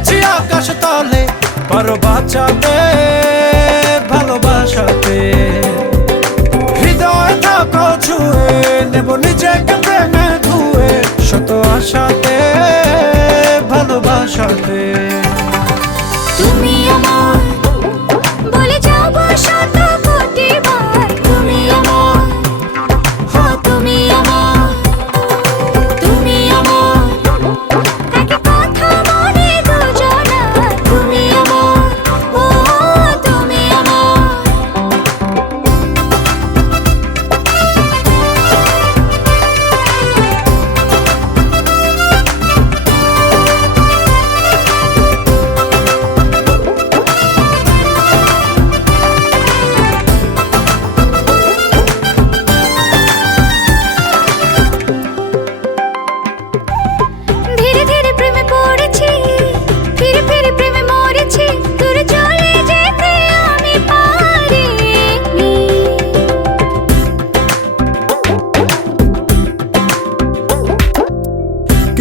পেয়েছি আকাশ তলে, পারো বাঁচাতে, ভালোবাসাতে। হৃদয় থাকো, ছুঁয়ে নেব নিজেকে প্রেমে ধুয়ে, শত আশাতে, ভালোবাসাতে।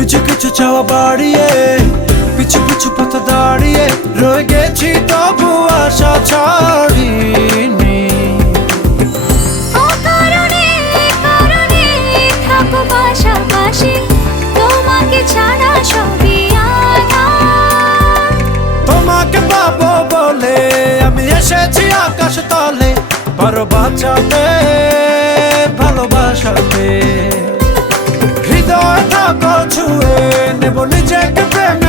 কিছু কিছু চাওয়া বাড়িয়ে পিছু পিছু পথ দাঁড়িয়ে রয়ে গেছি তবু আশা ছাড়িনি। তোমাকে ছাড়া সবই তোমাকে পাবো বলে আমি এসেছি আকাশ তলে পারো বাঁচাতে। হৃদয় ছুঁয়ে নেব নিজেকে প্রেমে।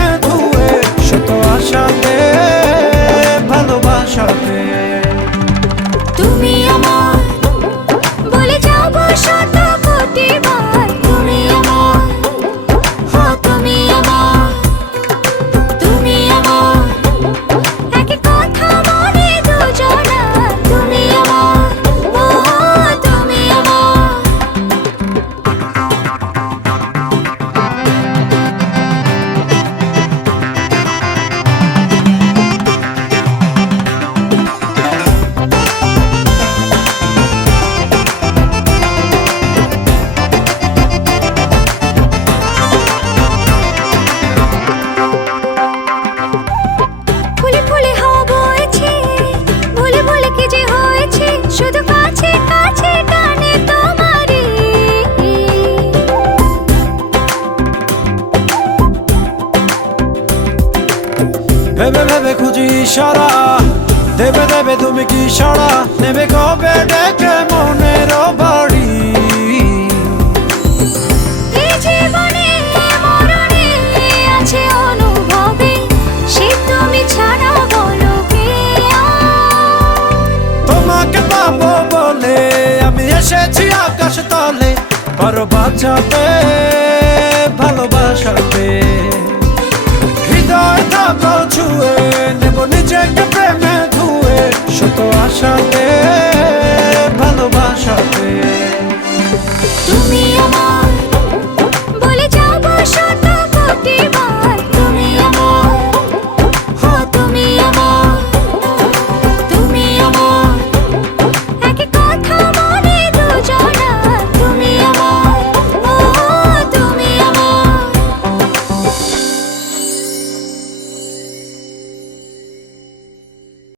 ভেবে ভেবে খুঁজি ইশারা দেবে দেবে তুমি কি সারা? নেবে কবে ডেকে মনের বাড়ি? তোমাকে পাবো বলে আমি এসেছি আকাশ তলে পারো বাঁচাতে। আশাতে